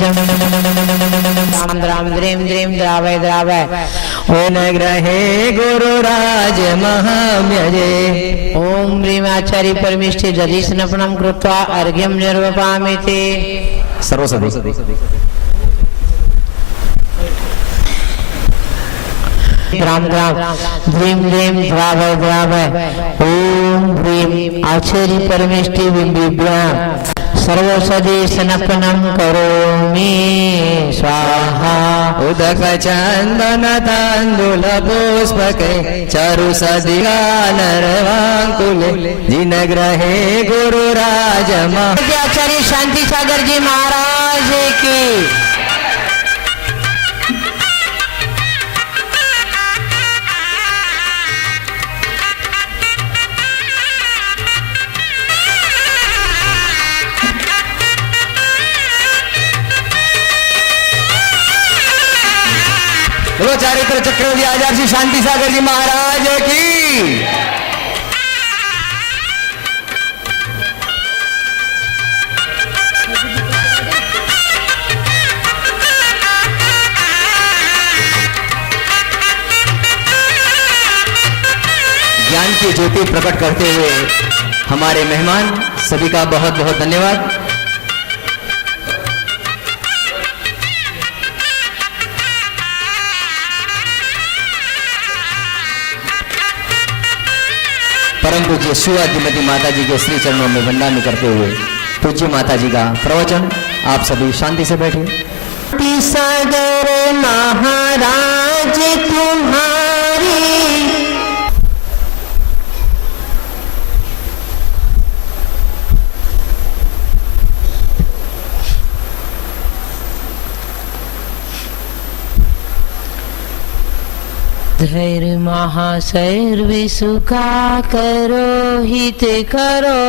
राम राम द्रीम द्रीम द्रावय द्रावय ओम ग्रहे गुरुराज महाम्यजे ओम ह्रीम आचार्य परमेष्टि दधिस्नपनं कृत्वा अर्घ्यं निर्वपामिति सर्वसदि राम राम द्रीम द्रीम द्रावय द्रावय ओम ह्रीम आचार्य परमेष्टि बिंबिभ्यां सर्वसदि स्नपनं करोमि स्वाहा उदक चंदन तांदूल पुष्पके चारु सदिगा नरवांकुले जिन ग्रहे गुरुराज आचार्य शांति सागर जी महाराज की चारित्र चक्रवर्ती आचार्य श्री शांति सागर जी महाराज की। ज्ञान की ज्योति प्रकट करते हुए हमारे मेहमान सभी का बहुत बहुत धन्यवाद। परम पूज्य शिवाजीमती माता जी के श्री चरणों में वंदन करते हुए पूज्य माता जी का प्रवचन आप सभी शांति से बैठिए। सागर महाराज तुम्हारी धैर्य महाशैर विसुका करो हित करो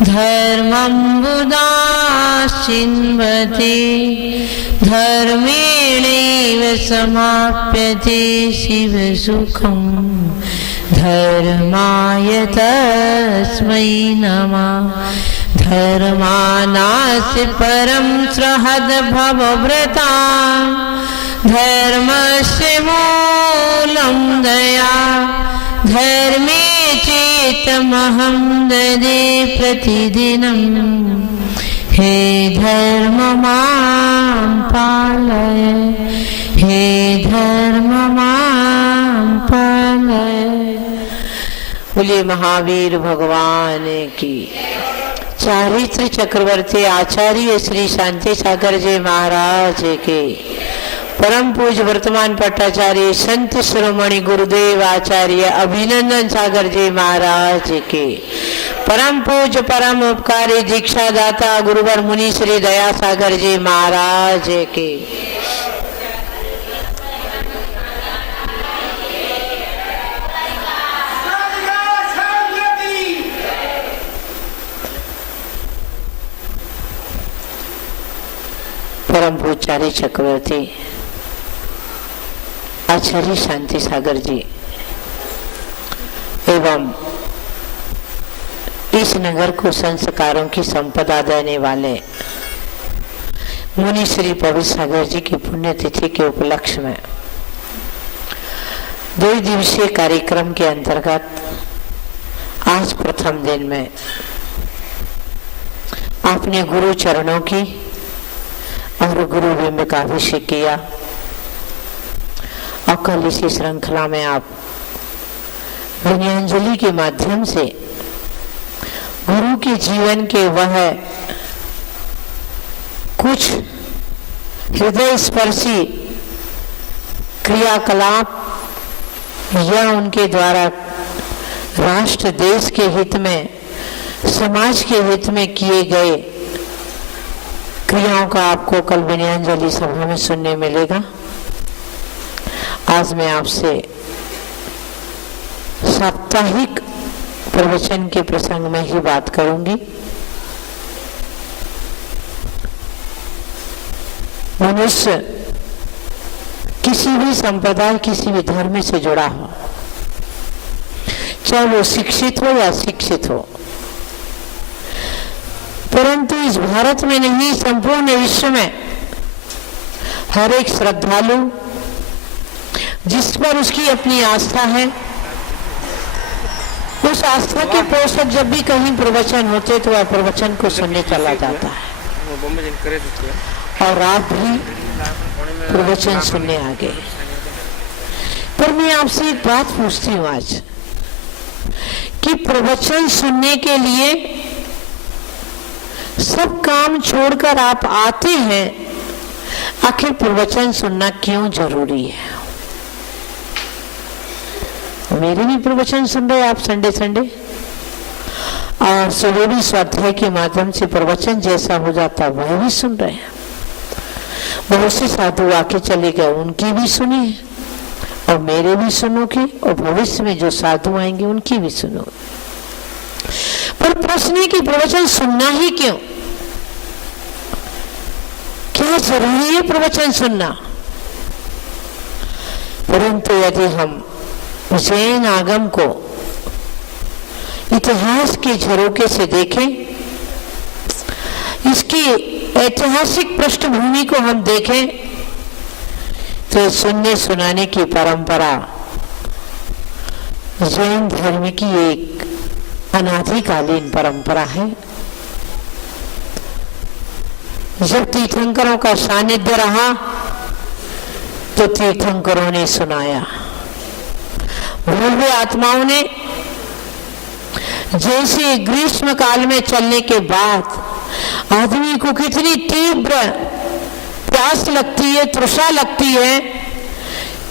धर्मं बुदाश्चिन्वते धर्मेणैव समाप्यते शिव सुखं धर्माय तस्मै नमः। धर्मानास्य परं सहद भवव्रता धर्मस्य मूलं दया धर्मे चेतमहं ददे प्रतिदिनं हे धर्म मां पालय हे धर्म मां पालय। बोलिए महावीर भगवान की। चारित्र चक्रवर्ती आचार्य श्री शांति सागर जी महाराज के परम पूज्य वर्तमान पट्टाचार्य संत शिरोमणि गुरुदेव आचार्य अभिनंदन सागर जी महाराज के परम पूज्य परम उपकारी दीक्षा दाता गुरुवर मुनि श्री दया सागर जी महाराज के परम पूज्य चक्रवर्ती आचार्य शांति सागर जी एवं इस नगर को संस्कारों की संपदा देने वाले मुनि श्री पवित्र सागर जी की पुण्यतिथि के उपलक्ष्य में 2 दिवसीय कार्यक्रम के अंतर्गत आज प्रथम दिन में आपने गुरु चरणों की और गुरु बिंब का अभिषेक किया और कल इसी श्रृंखला में आप विनयांजलि के माध्यम से गुरु के जीवन के वह कुछ हृदय स्पर्शी क्रियाकलाप या उनके द्वारा राष्ट्र देश के हित में समाज के हित में किए गए क्रियाओं का आपको कल विनयांजलि सभा में सुनने मिलेगा। आज मैं आपसे साप्ताहिक प्रवचन के प्रसंग में ही बात करूंगी। मनुष्य किसी भी संप्रदाय किसी भी धर्म से जुड़ा हो, चाहे वो शिक्षित हो या अशिक्षित हो, परंतु इस भारत में नहीं, संपूर्ण विश्व में हर एक श्रद्धालु जिस पर उसकी अपनी आस्था है, उस आस्था के पोषक जब भी कहीं प्रवचन होते तो वह प्रवचन को सुनने चला जाता है। और आप भी प्रवचन सुनने आ गए। पर मैं आपसे एक बात पूछती हूँ आज कि प्रवचन सुनने के लिए सब काम छोड़कर आप आते हैं, आखिर प्रवचन सुनना क्यों जरूरी है? मेरे भी प्रवचन सुन रहे आप संडे संडे, और सुबोधी स्वाध्याय के माध्यम से प्रवचन जैसा हो जाता वह भी सुन रहे हैं। बहुत से साधु आके चले गए, उनकी भी सुनी और मेरे भी सुनोगे, और भविष्य में जो साधु आएंगे उनकी भी सुनोगे। पर प्रश्न है कि प्रवचन सुनना ही क्यों? क्या जरूरी है प्रवचन सुनना? परंतु यदि हम जैन आगम को इतिहास के झरोके से देखें, इसकी ऐतिहासिक पृष्ठभूमि को हम देखें, तो सुनने सुनाने की परंपरा जैन धर्म की एक अनादिकालीन परंपरा है। जब तीर्थंकरों का सानिध्य रहा तो तीर्थंकरों ने सुनाया, भव्य आत्माओं ने, जैसे ग्रीष्म काल में चलने के बाद आदमी को कितनी तीव्र प्यास लगती है, तृषा लगती है,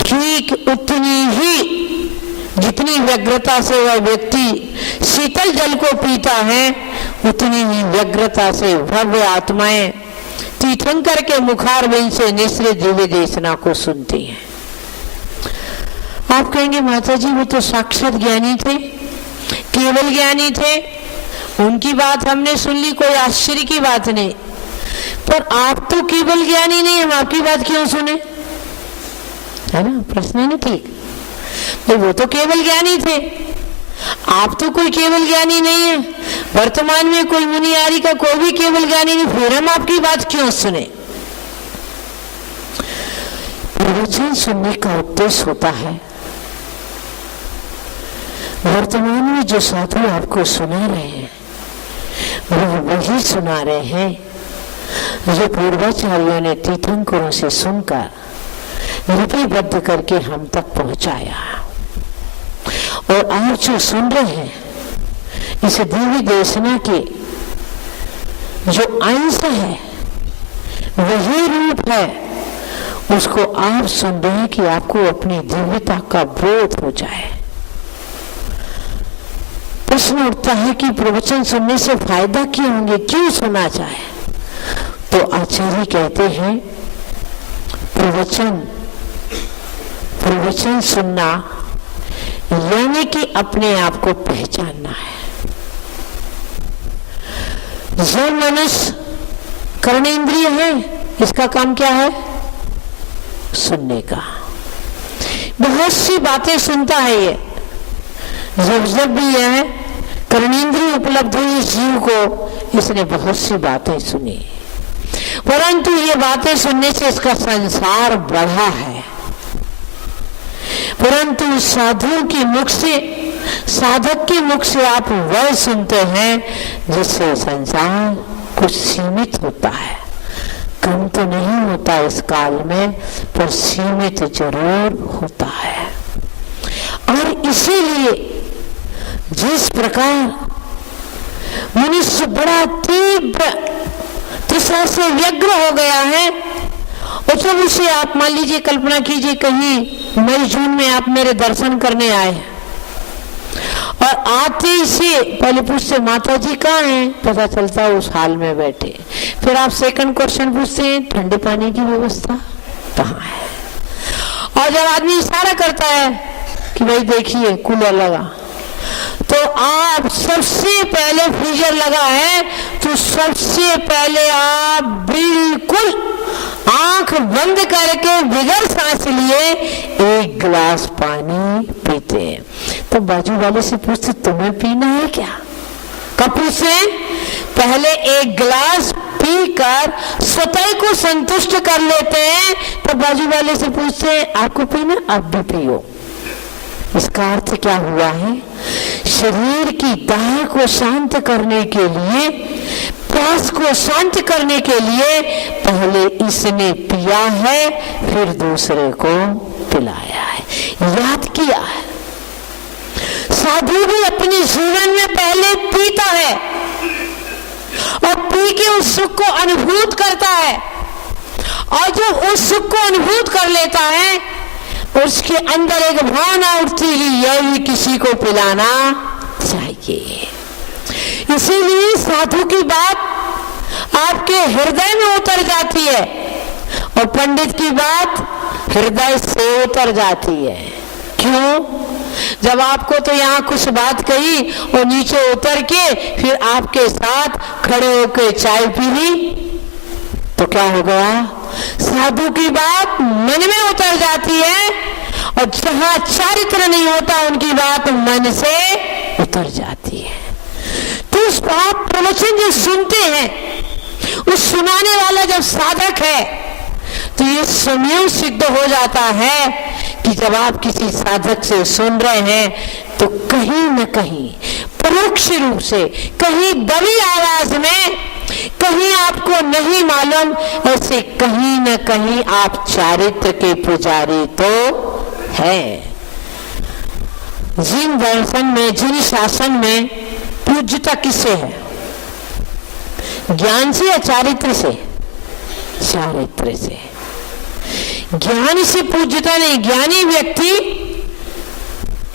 ठीक उतनी ही जितनी व्यग्रता से वह व्यक्ति शीतल जल को पीता है, उतनी ही व्यग्रता से भव्य आत्माएं तीर्थंकर के मुखारबिंद से निश्रित दिव्य देशना को सुनती हैं। आप कहेंगे माता जी वो तो साक्षात ज्ञानी थे, केवल ज्ञानी थे, उनकी बात हमने सुन ली, कोई आश्चर्य की बात नहीं। पर आप तो केवल ज्ञानी नहीं, हम आपकी बात क्यों सुने? है ना प्रश्न है ना? ठीक, तो वो तो केवल ज्ञानी थे, आप तो कोई केवल ज्ञानी नहीं है, वर्तमान में कोई मुनि आदि का कोई भी केवल ज्ञानी नहीं, फिर हम आपकी बात क्यों सुने? प्रवचन सुनने का उद्देश्य होता है, वर्तमान में जो साधु आपको सुना रहे हैं वह वही सुना रहे हैं जो पूर्वाचार्यों ने तीर्थंकरों से सुनकर लिपिबद्ध करके हम तक पहुंचाया। और आप जो सुन रहे हैं इस दिव्य देशना के जो अंश है, वही रूप है, उसको आप सुन रहे हैं कि आपको अपनी दिव्यता का बोध हो जाए। प्रश्न उठता है कि प्रवचन सुनने से फायदा क्यों होंगे, क्यों सुना जाए? तो आचार्य कहते हैं प्रवचन सुनना यानी कि अपने आप को पहचानना है। जो मनुष्य कर्णेंद्रिय है, इसका काम क्या है? सुनने का। बहुत सी बातें सुनता है ये, जब भी यह कर्णेंद्रिय उपलब्ध हुई इस जीव को, इसने बहुत सी बातें सुनी, परंतु ये बातें सुनने से इसका संसार बढ़ा है। परंतु साधुओं के मुख से, साधक के मुख से आप वह सुनते हैं जिससे संसार कुछ सीमित होता है, कम तो नहीं होता इस काल में, पर सीमित जरूर होता है। और इसीलिए जिस प्रकार मनुष्य बड़ा तीव्र तृष्णा से व्यग्र हो गया है, और जब उसे आप मान लीजिए, कल्पना कीजिए कहीं मई जून में आप मेरे दर्शन करने आए और आते ही से पहले पूछते माता जी कहाँ हैं, पता चलता उस हाल में बैठे। फिर आप सेकंड क्वेश्चन पूछते हैं ठंडे पानी की व्यवस्था कहाँ है, और जब आदमी इशारा करता है कि भाई देखिए कूलर लगा, तो आप सबसे पहले फ्रीजर लगा है, तो सबसे पहले आप बिल्कुल आंख बंद करके बिगर सांस लिए एक गिलास पानी पीते हैं। तो बाजू वाले से पूछते तुम्हें पीना है क्या? कब पूछते? पहले एक गिलास पीकर स्वतः को संतुष्ट कर लेते हैं, तो बाजू वाले से पूछते हैं आपको पीना, आप भी पियो। इसका अर्थ क्या हुआ है? शरीर की दाह को शांत करने के लिए, प्यास को शांत करने के लिए पहले इसने पिया है, फिर दूसरे को पिलाया है, याद किया है। साधु भी अपने जीवन में पहले पीता है और पी के उस सुख को अनुभूत करता है, और जब उस सुख को अनुभूत कर लेता है उसके अंदर एक भावना उठती है, यह भी किसी को पिलाना चाहिए। इसीलिए साधु की बात आपके हृदय में उतर जाती है और पंडित की बात हृदय से उतर जाती है। क्यों? जब आपको तो यहाँ कुछ बात कही और नीचे उतर के फिर आपके साथ खड़े होकर चाय पी ली, तो क्या हो गया? साधु की बात मन में उतर जाती है, और जहां चारित्र नहीं होता उनकी बात मन से उतर जाती है। तो उस बात प्रवचन जो सुनते हैं, उस सुनाने वाला जब साधक है, तो ये स्वयं सिद्ध हो जाता है कि जब आप किसी साधक से सुन रहे हैं तो कहीं न कहीं परोक्ष रूप से, कहीं दबी आवाज में, कहीं आपको नहीं मालूम, ऐसे कहीं न कहीं आप चारित्र के पुजारी तो है। जिन दर्शन में, जिन शासन में पूज्यता किससे है? ज्ञान से या चारित्र से? चारित्र से। ज्ञान से पूज्यता नहीं। ज्ञानी व्यक्ति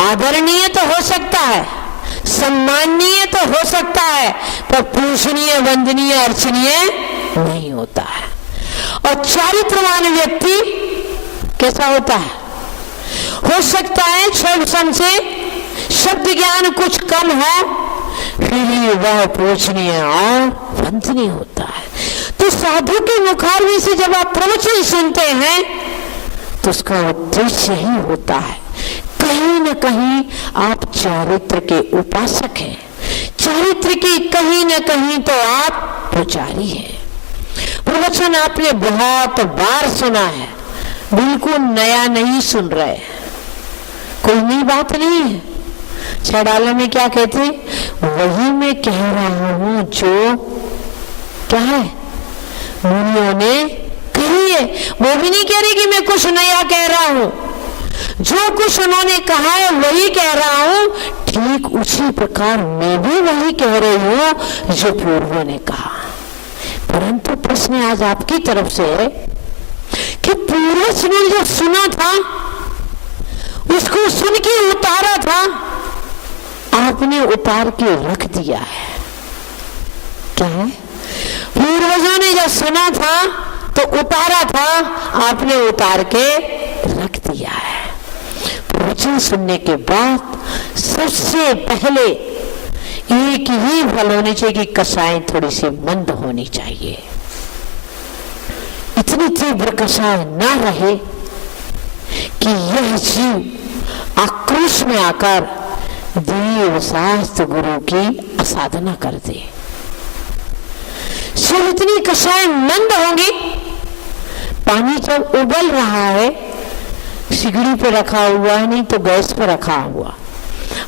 आदरणीय तो हो सकता है, सम्माननीय तो हो सकता है, पर पूजनीय, वंदनीय, अर्चनीय नहीं होता है। और चारित्रवान व्यक्ति कैसा होता है? हो सकता है क्षण से शब्द ज्ञान कुछ कम हो, फिर ही वह पूजनीय और वंदनीय होता है। तो साधु के मुखारविंद से जब आप प्रवचन सुनते हैं तो उसका उद्देश्य ही होता है, कहीं न कहीं आप चारित्र के उपासक हैं, चारित्र के कहीं न कहीं तो आप पुजारी हैं। प्रवचन आपने बहुत बार सुना है, बिल्कुल नया नहीं सुन रहे, कोई नई बात नहीं है। छड़ाला में क्या कहते? वही मैं कह रहा हूं जो क्या है मुनियों ने कही है। वो भी नहीं कह रही कि मैं कुछ नया कह रहा हूं, जो कुछ उन्होंने कहा है वही कह रहा हूं, ठीक उसी प्रकार मैं भी वही कह रही हूं जो पूर्वों ने कहा। परंतु प्रश्न आज आपकी तरफ से है कि पूर्वज ने जो सुना था उसको सुन के उतारा था, आपने उतार के रख दिया है। क्या है? पूर्वजों ने जो सुना था तो उतारा था, आपने उतार के रख दिया है। प्रवचन सुनने के बाद सबसे पहले एक ही फल होनी चाहिए कि कषाय थोड़ी सी मंद होनी चाहिए, इतनी तीव्र कषाय ना रहे कि यह जीव आक्रोश में आकर देव शास्त्र गुरु की असाधना कर दे। जब इतनी कषाय मंद होंगी, पानी जब उबल रहा है, सिगड़ी पे रखा हुआ है नहीं तो गैस पे रखा हुआ,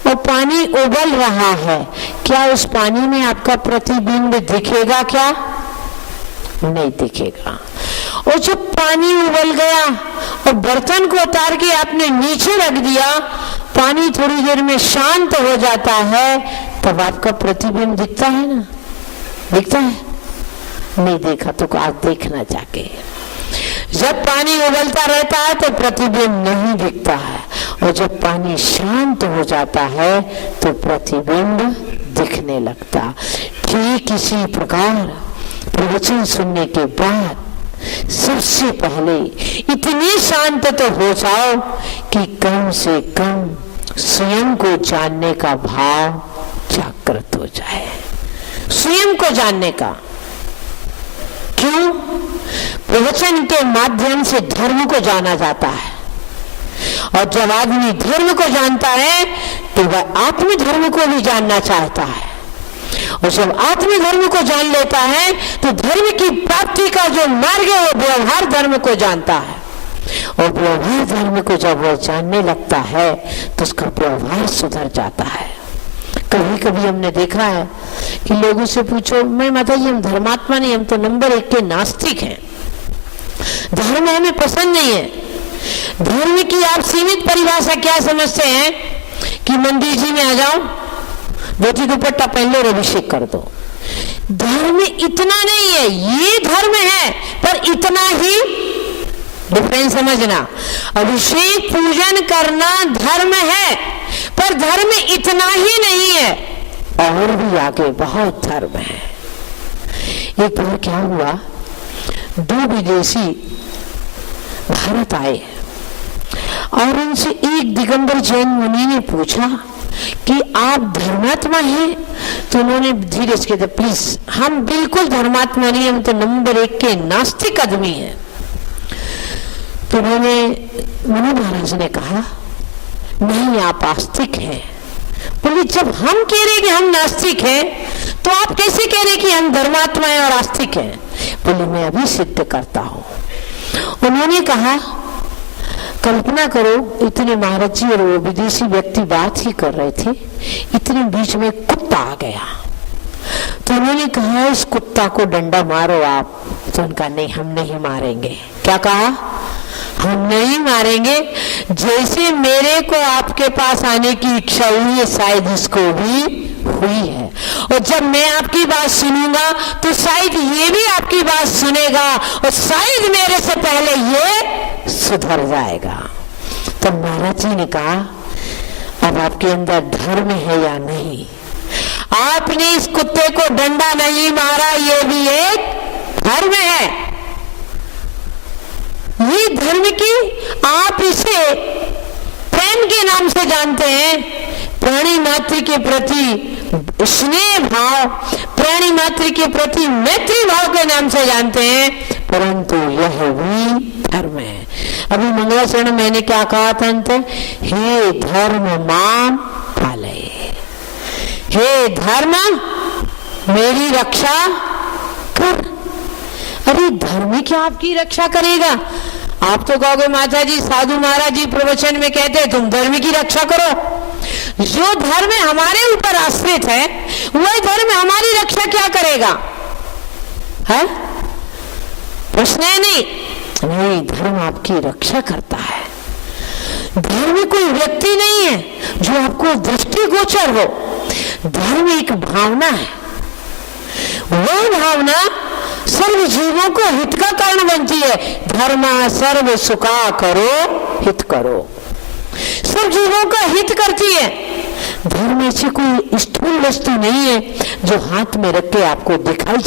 और पानी उबल रहा है, क्या उस पानी में आपका प्रतिबिंब दिखेगा? क्या नहीं दिखेगा। और जब पानी उबल गया और बर्तन को उतार के आपने नीचे रख दिया, पानी थोड़ी देर में शांत हो जाता है, तब आपका प्रतिबिंब दिखता है ना? दिखता है? नहीं देखा तो आप देखना जाके। जब पानी उबलता रहता है तो प्रतिबिंब नहीं दिखता है, और जब पानी शांत हो जाता है तो प्रतिबिंब दिखने लगता। ठीक इसी प्रकार प्रवचन सुनने के बाद सबसे पहले इतने शांत तो हो जाओ कि कम से कम स्वयं को जानने का भाव जागृत हो जाए। स्वयं को जानने का। क्यों? प्रवचन के माध्यम से धर्म को जाना जाता है, और जब आदमी धर्म को जानता है तो वह आत्म धर्म को भी जानना चाहता है, और जब आत्म धर्म को जान लेता है तो धर्म की प्राप्ति का जो मार्ग है वो व्यवहार धर्म को जानता है, और व्यवहार धर्म को जब वो जानने लगता है तो उसका व्यवहार सुधर जाता है। कभी कभी हमने देखा है कि लोगों से पूछो, मैं माता जी हम धर्मात्मा नहीं, हम तो नंबर 1 के नास्तिक हैं, धर्म हमें पसंद नहीं है। धर्म की आप सीमित परिभाषा क्या समझते हैं कि मंदिर जी में आ जाओ, धोती दुपट्टा पहन लो और अभिषेक कर दो। धर्म इतना नहीं है, ये धर्म है पर इतना ही डिफरेंस समझना। अभिषेक पूजन करना धर्म है पर धर्म इतना ही नहीं है, और भी आगे बहुत धर्म है। एक बार क्या हुआ, 2 विदेशी भारत आए और उनसे एक दिगंबर जैन मुनि ने पूछा कि आप धर्मात्मा हैं? तो उन्होंने धीरे से कहा, प्लीज हम बिल्कुल धर्मात्मा नहीं, हम तो नंबर 1 के नास्तिक आदमी हैं। तो उन्होंने मुनि महाराज ने कहा, नहीं आप आस्तिक हैं। बोले जब हम कह रहे कि हम नास्तिक हैं तो आप कैसे कह रहे कि हम धर्मात्मा हैं और आस्तिक हैं? बोले मैं अभी सिद्ध करता हूं। उन्होंने कहा, कल्पना करो इतने महाराज जी और वो विदेशी व्यक्ति बात ही कर रहे थे, इतने बीच में कुत्ता आ गया। तो उन्होंने कहा इस कुत्ता को डंडा मारो आप। तो उनका नहीं हम नहीं मारेंगे। क्या कहा? हम नहीं मारेंगे, जैसे मेरे को आपके पास आने की इच्छा हुई है शायद इसको भी हुई है, और जब मैं आपकी बात सुनूंगा तो शायद ये भी आपकी बात सुनेगा और शायद मेरे से पहले ये सुधर जाएगा। तो महाराज जी ने कहा अब आपके अंदर धर्म है या नहीं? आपने इस कुत्ते को डंडा नहीं मारा, ये भी एक धर्म है। ये धर्म की आप इसे प्रेम के नाम से जानते हैं, प्राणी मात्र के प्रति स्नेह भाव, प्राणी मात्र के प्रति मैत्री भाव के नाम से जानते हैं, परंतु यह भी धर्म है। अभी मंगलाचरण मैंने क्या कहा था अंत? हे धर्म माम पालय, हे धर्म मेरी रक्षा कर। अरे धर्म क्या आपकी रक्षा करेगा? आप तो कहोगे माता जी साधु महाराज जी प्रवचन में कहते हैं तुम धर्म की रक्षा करो। जो धर्म हमारे ऊपर आश्रित है वह धर्म हमारी रक्षा क्या करेगा? है प्रश्न है नहीं, धर्म आपकी रक्षा करता है। धर्म कोई व्यक्ति नहीं है जो आपको दृष्टिगोचर हो, धर्म एक भावना है। वह भावना सर्व जीवों को हित का कारण बनती है। धर्म सर्व सुखा करो हित करो, सब जीवों का हित करती है। धर्म ऐसी कोई स्थूल वस्तु नहीं है जो हाथ में रख के आपको दिखाई